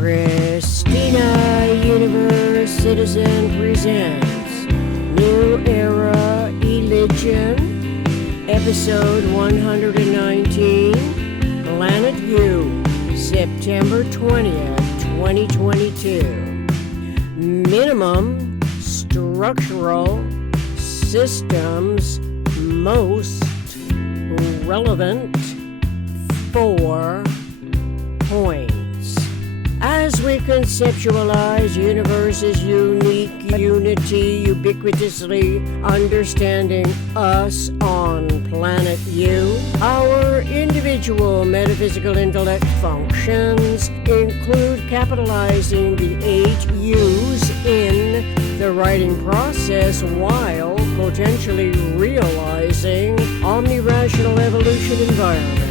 Christina Universe Citizen presents New Era Religion, Episode 119, Planet U, September 20th, 2022. Minimum structural systems most relevant 4 points. As we conceptualize universe's unique unity, ubiquitously understanding us on planet U, our individual metaphysical intellect functions include capitalizing the 8 U's in the writing process while potentially realizing omnirational evolution environments.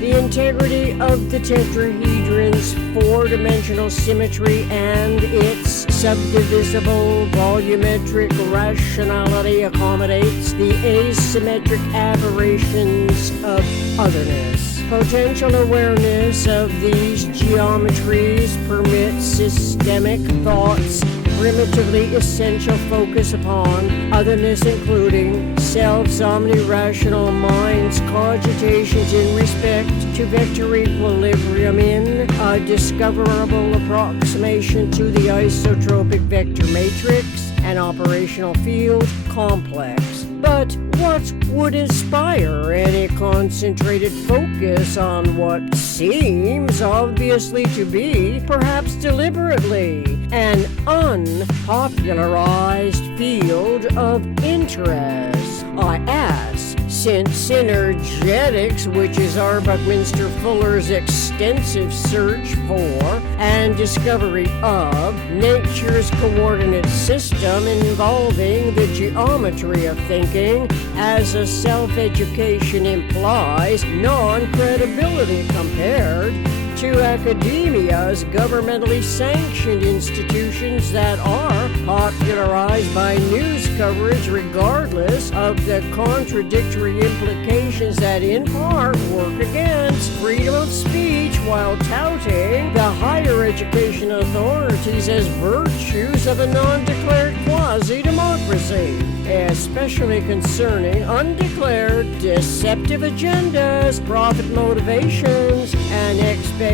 The integrity of the tetrahedron's 4-dimensional symmetry and its subdivisible volumetric rationality accommodates the asymmetric aberrations of otherness. Potential awareness of these geometries permits systemic thought's primitively essential focus upon otherness, including self's omnirational mind's cogitations in respect to vector equilibrium in a discoverable approximation to the isotropic vector matrix and operational field complex. But what would inspire any concentrated focus on what seems obviously to be, perhaps deliberately, an un-popularized field of interest? I ask, since Synergetics, which is our Buckminster Fuller's extensive search for and discovery of nature's coordinate system involving the geometry of thinking, as a self-education implies non-credibility compared to academia's governmentally sanctioned institutions that are popularized by news coverage regardless of the contradictory implications that in part work against freedom of speech while touting the higher education authorities as virtues of a non-declared quasi-democracy, especially concerning undeclared deceptive agendas, profit motivations, and expectations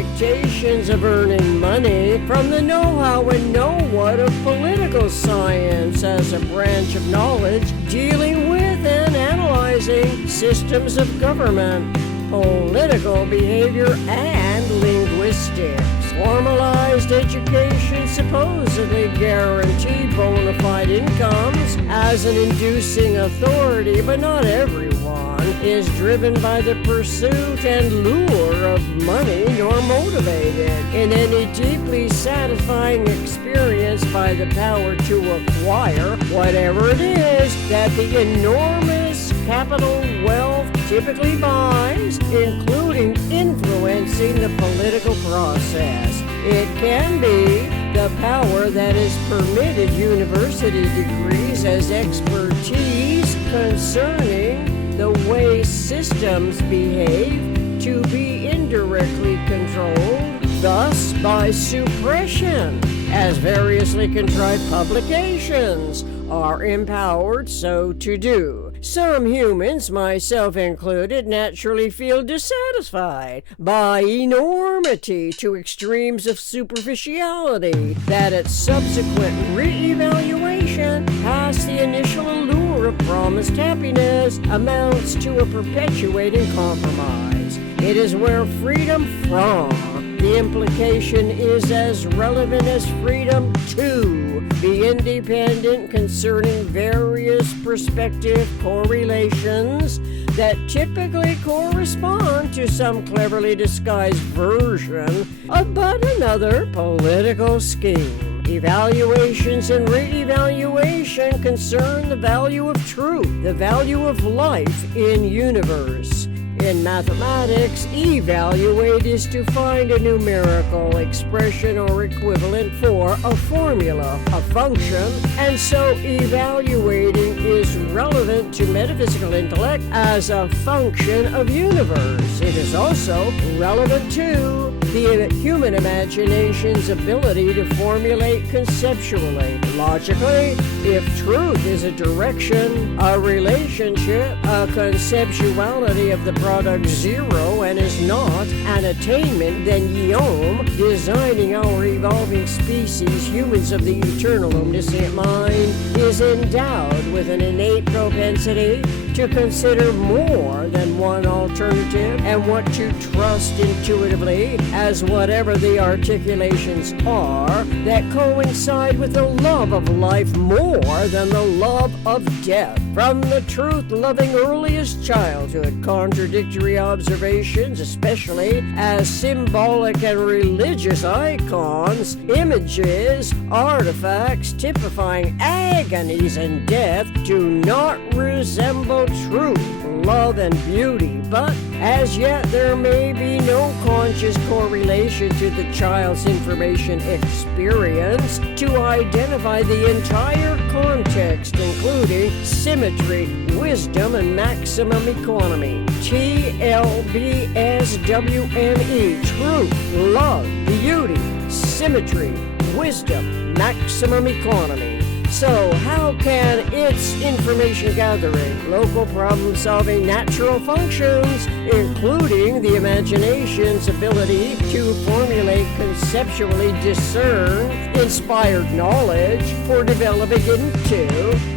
of earning money from the know-how and know-what of political science as a branch of knowledge dealing with and analyzing systems of government, political behavior, and linguistics. Formalized education supposedly guarantee bona fide incomes as an inducing authority, but not everyone is driven by the pursuit and lure of money nor motivated in any deeply satisfying experience by the power to acquire whatever it is that the enormous capital wealth typically buys, including influencing the political process. It can be the power that has permitted university degrees as expertise concerning the way systems behave to be indirectly controlled, thus by suppression, as variously contrived publications are empowered so to do. Some humans, myself included, naturally feel dissatisfied by enormity to extremes of superficiality that at subsequent re-evaluation past the initial allure of promised happiness amounts to a perpetuating compromise. It is where freedom from the implication is as relevant as freedom to be independent concerning various perspective correlations that typically correspond to some cleverly disguised version of but another political scheme. Evaluations and re-evaluation concern the value of truth, the value of life in universe. In mathematics, evaluate is to find a numerical expression or equivalent for a formula, a function, and so evaluating is relevant to metaphysical intellect as a function of universe. It is also relevant to the human imagination's ability to formulate conceptually, logically, if truth is a direction, a relationship, a conceptuality of the product zero and is not an attainment, then Yom, designing our evolving species, humans of the eternal omniscient mind, is endowed with an innate propensity to consider more than one alternative and what to trust intuitively as whatever the articulations are that coincide with the love of life more than the love of death. From the truth-loving earliest childhood, contradictory observations, especially as symbolic and religious icons, images, artifacts typifying agonies and death, do not resemble truth, love, and beauty, but as yet there may be no conscious correlation to the child's information experience to identify the entire context, including symmetry, wisdom, and maximum economy. TLBSWME, truth, love, beauty, symmetry, wisdom, maximum economy. So how can its information gathering, local problem solving, natural functions, including the imagination's ability to formulate, conceptually discern, inspired knowledge for developing into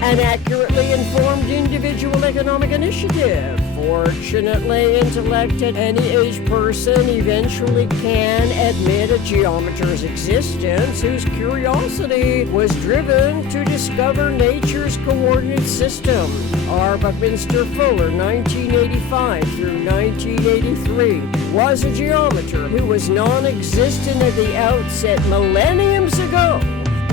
an accurately informed individual economic initiative? Fortunately, intellect at any age person eventually can admit a geometer's existence whose curiosity was driven to discover nature's coordinate system. R. Buckminster Fuller, 1985 through 1983, was a geometer who was non-existent at the outset millenniums ago.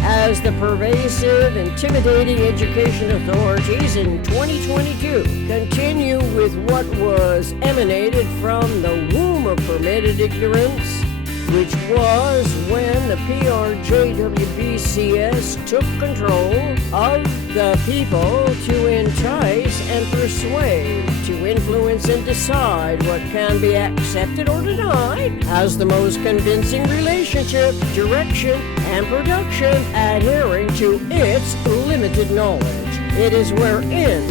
As the pervasive, intimidating education authorities in 2022 continue with what was emanated from the womb of permitted ignorance, which was when the PRJWBCS took control of the people to entice and persuade, to influence and decide what can be accepted or denied as the most convincing relationship, direction, and production adhering to its limited knowledge. It is where in,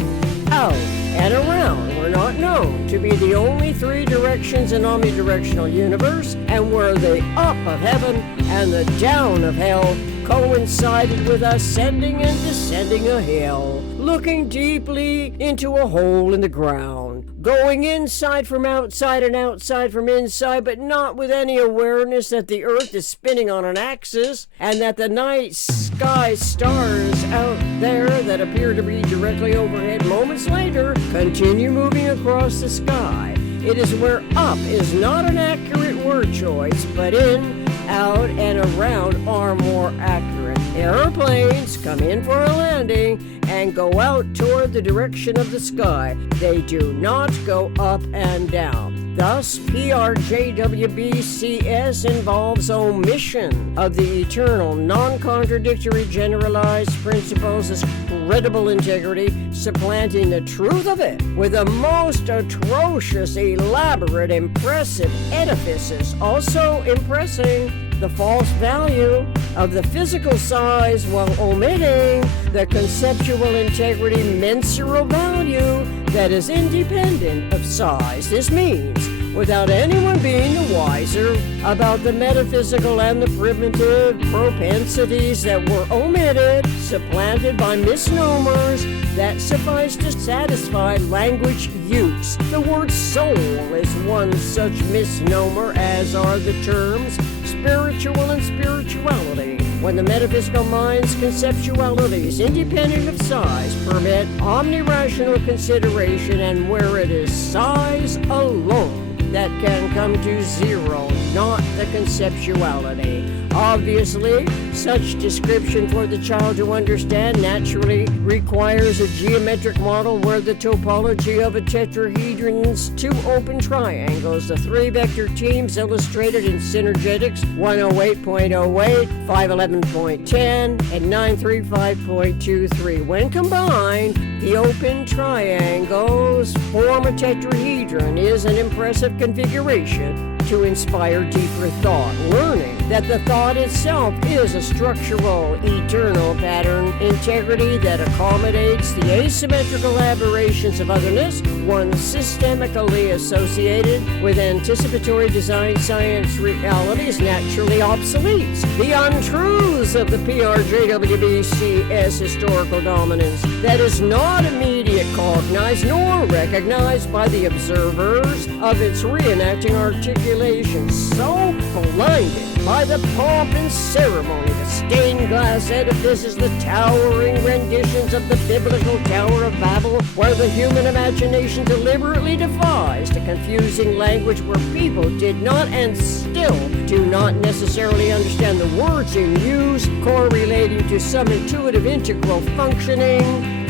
out, and around were not known to be the only three directions in omnidirectional universe, and where the up of heaven and the down of hell coincided with ascending and descending a hill, looking deeply into a hole in the ground, going inside from outside and outside from inside, but not with any awareness that the earth is spinning on an axis and that the night sky stars out there that appear to be directly overhead moments later continue moving across the sky. It is where up is not an accurate word choice, but in, out, and around are more accurate. Airplanes come in for a landing and go out toward the direction of the sky. They do not go up and down. Thus, PRJWBCS involves omission of the eternal, non-contradictory generalized principles as credible integrity, supplanting the truth of it with the most atrocious, elaborate, impressive edifices, also impressing the false value of the physical size while omitting the conceptual integrity mensural value that is independent of size. This means without anyone being the wiser about the metaphysical and the primitive propensities that were omitted, supplanted by misnomers that suffice to satisfy language use. The word soul is one such misnomer, as are the terms spiritual and spirituality. When the metaphysical mind's conceptualities, independent of size, permit omnirational consideration, and where it is size alone that can come to zero, not the conceptuality. Obviously, such description for the child to understand naturally requires a geometric model where the topology of a tetrahedron's two open triangles, the three-vector teams illustrated in Synergetics 108.08, 511.10, and 935.23. When combined, the open triangles form a tetrahedron is an impressive configuration to inspire deeper thought, learning that the thought itself is a structural, eternal pattern integrity that accommodates the asymmetrical aberrations of otherness, one systemically associated with anticipatory design science realities naturally obsoletes, the untruths of the PRJWBCS historical dominance that is not immediate cognized nor recognized by the observers of its reenacting articulation, so blinded by the pomp and ceremony, the stained glass edifices, the towering renditions of the biblical Tower of Babel, where the human imagination deliberately devised a confusing language where people did not and still do not necessarily understand the words in use, correlating to some intuitive integral functioning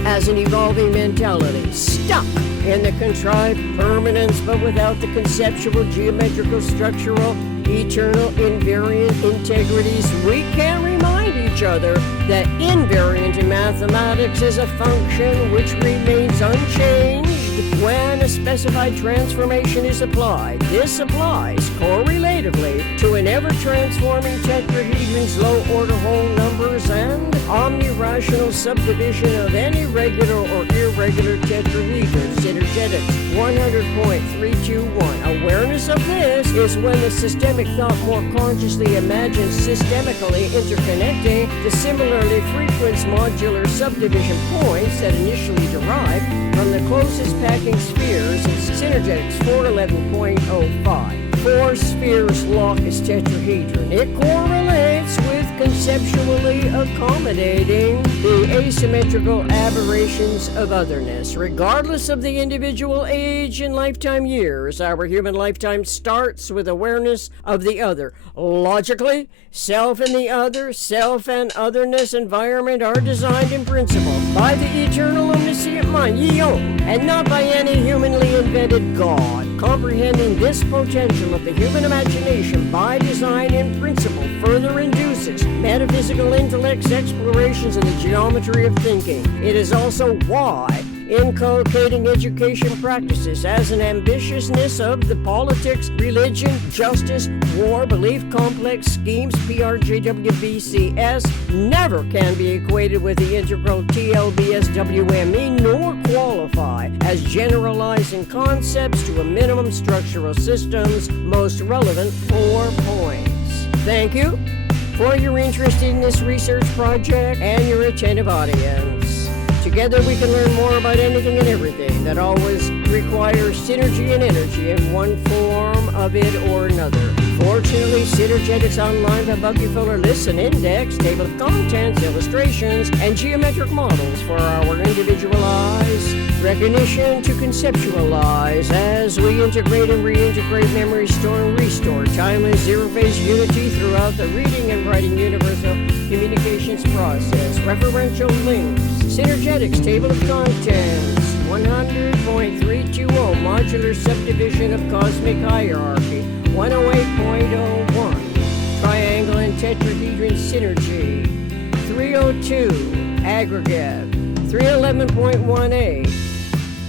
as an evolving mentality, stuck in the contrived permanence but without the conceptual, geometrical, structural, eternal, invariant integrities. We can remind each other that invariant in mathematics is a function which remains unchanged when a specified transformation is applied. This applies correlatively to an ever-transforming tetrahedron's low-order whole numbers and omnirational subdivision of any regular or irregular tetrahedron. Synergetics 100.321. Awareness of this is when the systemic thought more consciously imagines systemically interconnecting the similarly frequent modular subdivision points that initially derive from the closest packing spheres in Synergetics 411.05. Four spheres locus tetrahedron. It correlates with conceptually accommodating the asymmetrical aberrations of otherness. Regardless of the individual age and lifetime years, our human lifetime starts with awareness of the other. Logically, self and the other, self and otherness environment are designed in principle by the eternal omniscient mind, Yeon, and not by any humanly invented God. Comprehending this potential of the human imagination by design in principle further induces metaphysical intellect's explorations of the geometry of thinking. It is also why inculcating education practices as an ambitiousness of the politics, religion, justice, war, belief complex schemes, PRJWBCS, never can be equated with the integral TLBSWME nor qualify as generalizing concepts to a minimum structural system's most relevant 4 points. Thank you for your interest in this research project and your attentive audience. Together we can learn more about anything and everything that always requires synergy and energy in one form of it or another. Fortunately, Synergetics Online by Buckminster Fuller lists an index, table of contents, illustrations, and geometric models for our individualized recognition to conceptualize as we integrate and reintegrate memory, store and restore, timeless zero-phase unity throughout the reading and writing universal communications process. Referential links. Synergetics table of contents 100.320 modular subdivision of cosmic hierarchy 108.01 triangle and tetrahedron synergy 302 aggregate 311.18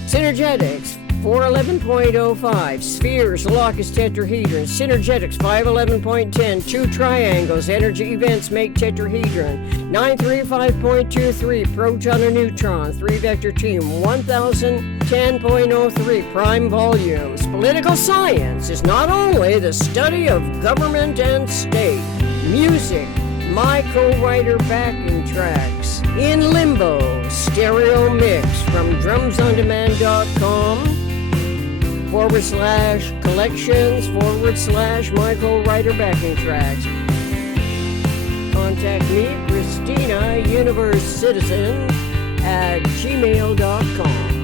Synergetics 411.05 spheres locus tetrahedron Synergetics 511.10 two triangles energy events make tetrahedron 935.23 proton and neutron 3 vector team 1010.03 prime volumes. Political science is not only the study of government and state. Music, my co-writer backing tracks. In Limbo, stereo mix from drumsondemand.com/collections/ my co-writer backing tracks. Contact me, Christina, Universe Citizen, at gmail.com.